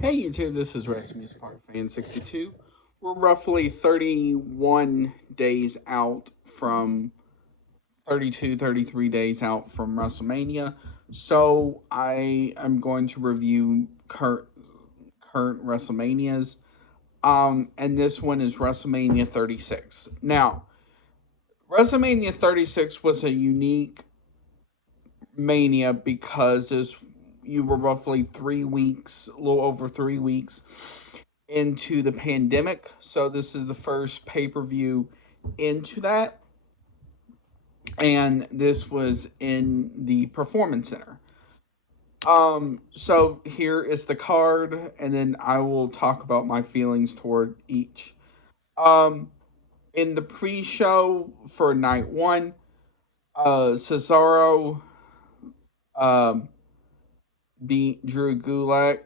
Hey YouTube, this is Wrestling Music Park Fan 62. We're roughly 31 days out from 32, 33 days out from WrestleMania. So I am going to review current WrestleManias. And this one is WrestleMania 36. Now, WrestleMania 36 was a unique mania because you were roughly 3 weeks, a little over 3 weeks into the pandemic. So this is the first pay per view into that. And this was in the Performance Center. So here is the card, and then I will talk about my feelings toward each. Um, in the pre show for night one, Cesaro um, beat Drew Gulak.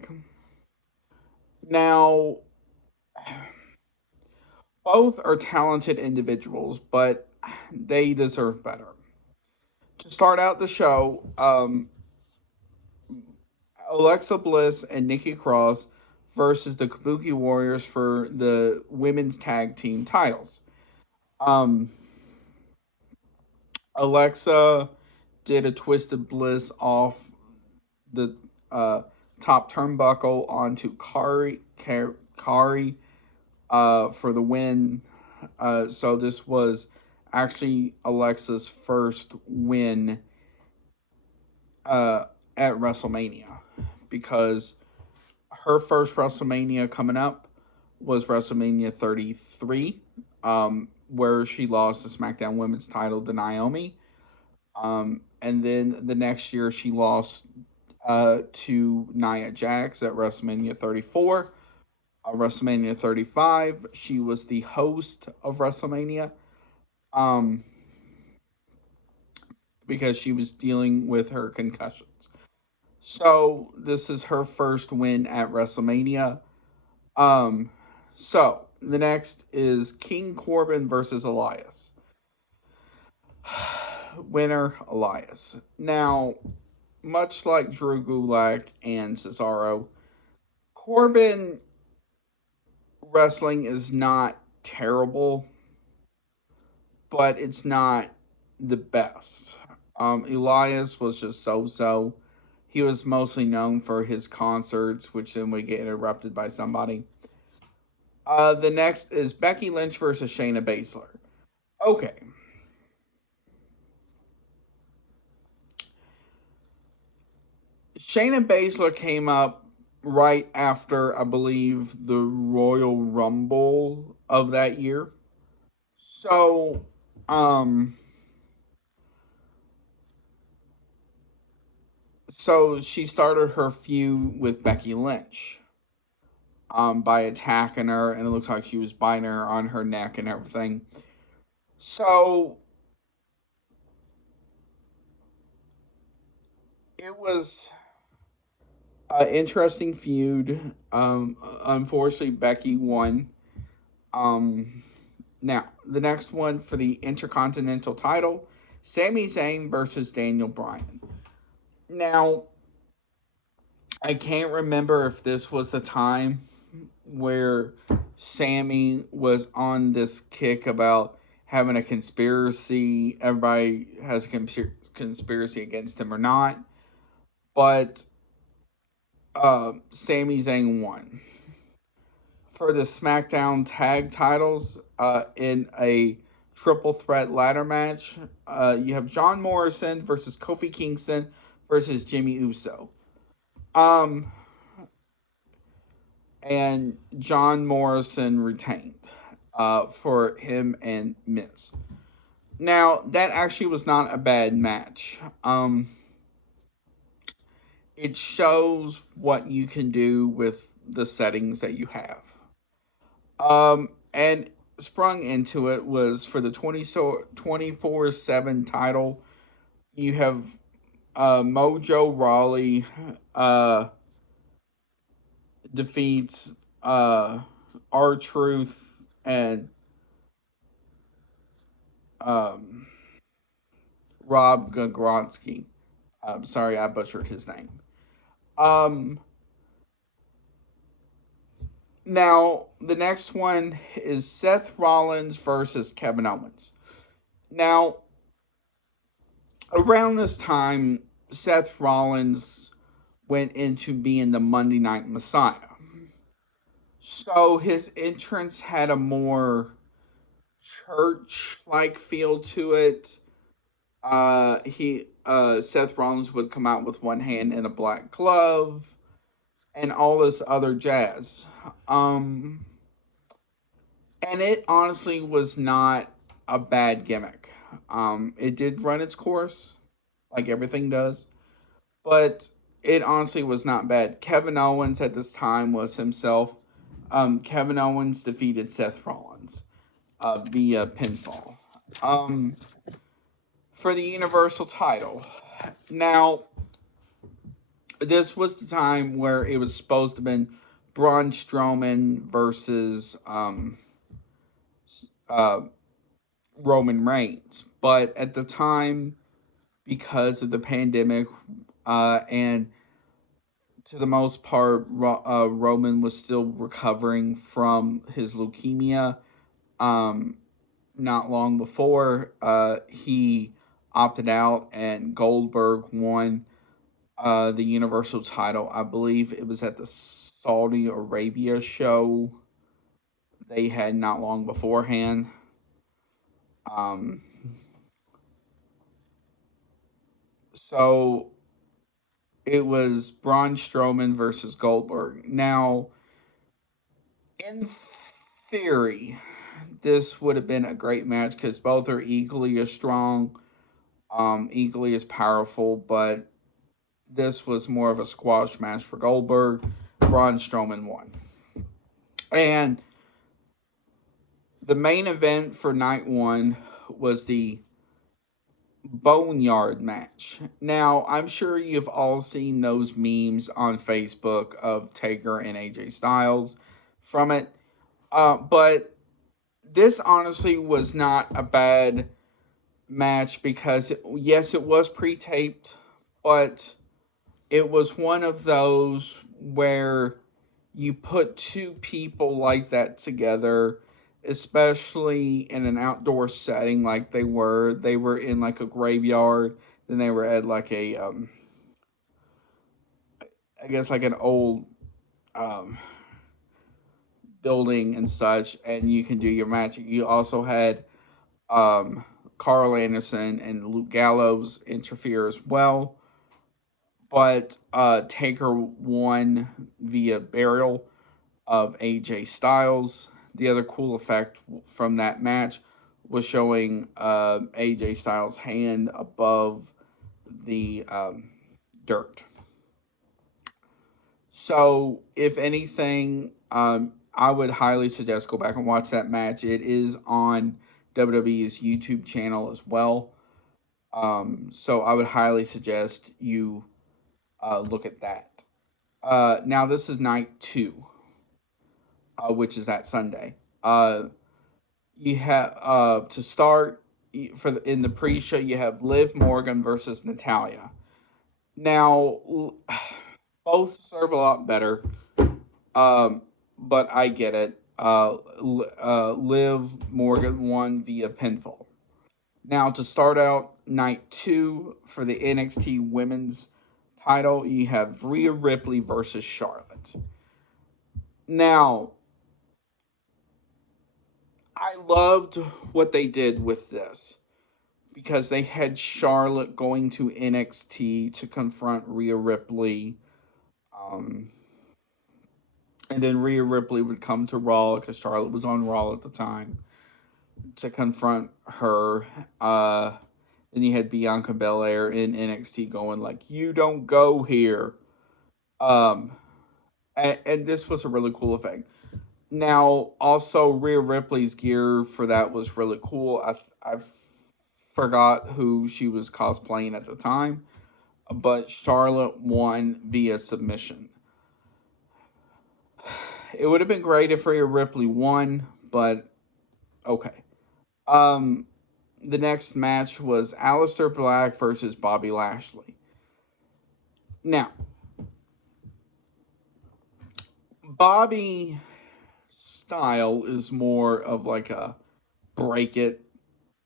Now, both are talented individuals, but they deserve better. To start out the show, Alexa Bliss and Nikki Cross versus the Kabuki Warriors for the women's tag team titles. Um, Alexa did a twisted bliss off the uh, top turnbuckle onto Kari for the win. So this was actually Alexa's first win uh, at WrestleMania because her first WrestleMania coming up was WrestleMania 33, where she lost the SmackDown Women's title to Naomi. And then the next year she lost to Nia Jax at WrestleMania 34. WrestleMania 35, she was the host of WrestleMania um, because she was dealing with her concussions. So this is her first win at WrestleMania. Um, so the next is King Corbin versus Elias. Winner Elias. Now, much like Drew Gulak and Cesaro, Corbin wrestling is not terrible, but it's not the best. Elias was just so. He was mostly known for his concerts, which then would get interrupted by somebody. The next is Becky Lynch versus Shayna Baszler. Okay. Shayna Baszler came up right after, I believe, the Royal Rumble of that year. So, um, so she started her feud with Becky Lynch, by attacking her, and it looks like she was biting her on her neck and everything. So it was an interesting feud. Unfortunately, Becky won. Um, Now, the next one for the Intercontinental title, Sami Zayn versus Daniel Bryan. Now, I can't remember if this was the time where Sammy was on this kick about having a conspiracy. Everybody has a conspiracy against him or not. But Sami Zayn won. For the SmackDown tag titles in a triple threat ladder match, you have John Morrison versus Kofi Kingston versus Jimmy Uso. Um, and John Morrison retained for him and Miz. Now, that actually was not a bad match. It shows what you can do with the settings that you have. And sprung into it was for the 24/7 title. You have Mojo Rawley defeats R Truth and um, Rob Gagronsky. I'm sorry, I butchered his name. Um, Now, the next one is Seth Rollins versus Kevin Owens. Now, around this time, Seth Rollins went into being the Monday Night Messiah. So his entrance had a more church like feel to it. He Seth Rollins would come out with one hand in a black glove and all this other jazz. Um and it honestly was not a bad gimmick. It did run its course, like everything does, but it honestly was not bad. Kevin Owens at this time was himself. Kevin Owens defeated Seth Rollins via pinfall um, for the Universal title. Now, this was the time where it was supposed to have been Braun Strowman versus uh, Roman Reigns, but at the time, because of the pandemic, and to the most part, Roman was still recovering from his leukemia. Um, Not long before, he opted out, and Goldberg won the Universal title. I believe it was at the Saudi Arabia show they had not long beforehand. Um, so it was Braun Strowman versus Goldberg. Now, in theory, this would have been a great match because both are equally as strong, equally as powerful, but this was more of a squash match for Goldberg. Braun Strowman won. And the main event for night one was the Boneyard match. Now, I'm sure you've all seen those memes on Facebook of Taker and AJ Styles from it. But this honestly was not a bad match because, yes, it was pre taped, but it was one of those where you put two people like that together, especially in an outdoor setting like they were in like a graveyard, then they were at like a I guess like an old um building and such, and you can do your magic. You also had um Carl Anderson and Luke Gallows interfere as well, but Taker won via burial of AJ Styles. The other cool effect from that match was showing AJ Styles' hand above the dirt. So, if anything, I would highly suggest go back and watch that match. It is on WWE's YouTube channel as well. So, I would highly suggest you look at that. Now, this is night two, which is that Sunday. You have to start in the pre-show. You have Liv Morgan versus Natalia. Now, both serve a lot better, um, but I get it. Liv Morgan won via pinfall. Now, to start out night two for the NXT Women's title, you have Rhea Ripley versus Charlotte. Now, I loved what they did with this because they had Charlotte going to NXT to confront Rhea Ripley. Um, and then Rhea Ripley would come to Raw because Charlotte was on Raw at the time to confront her. Then you had Bianca Belair in NXT going like, "You don't go here." Um, and this was a really cool effect. Now, also Rhea Ripley's gear for that was really cool. I forgot who she was cosplaying at the time, but Charlotte won via submission. It would have been great if Rhea Ripley won, but okay. Um, the next match was Aleister Black versus Bobby Lashley. Now, Bobby style is more of like a break it,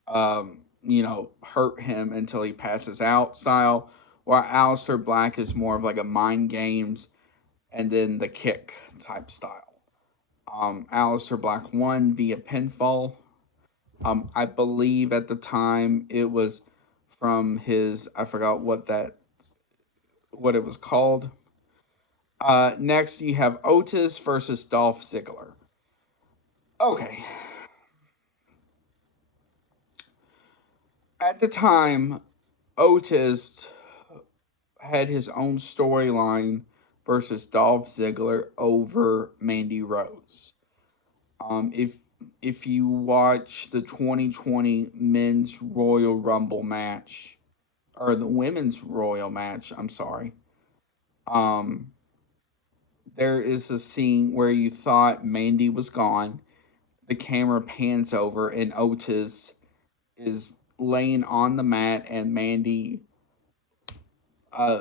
hurt him until he passes out style, while Aleister Black is more of like a mind games and then the kick type style. Aleister Black won via pinfall. I believe at the time it was from his, I forgot what it was called. Next you have Otis versus Dolph Ziggler. Okay. At the time, Otis had his own storyline versus Dolph Ziggler over Mandy Rose. If you watch the 2020 Men's Royal Rumble match, or the Women's Royal match, I'm sorry, um, there is a scene where you thought Mandy was gone. The camera pans over and Otis is laying on the mat and Mandy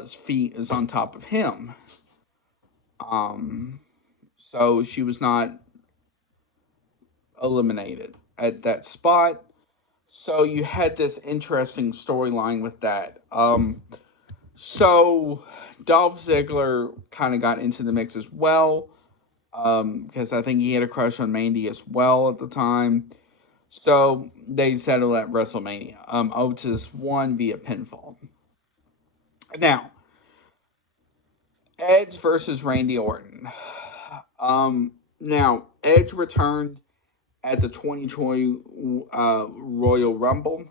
feet is on top of him. So she was not eliminated at that spot. So you had this interesting storyline with that. So Dolph Ziggler kind of got into the mix as well, because I think he had a crush on Mandy as well at the time. So they settled at WrestleMania. Otis won via pinfall. Now, Edge versus Randy Orton. Now Edge returned at the 2020 Royal Rumble.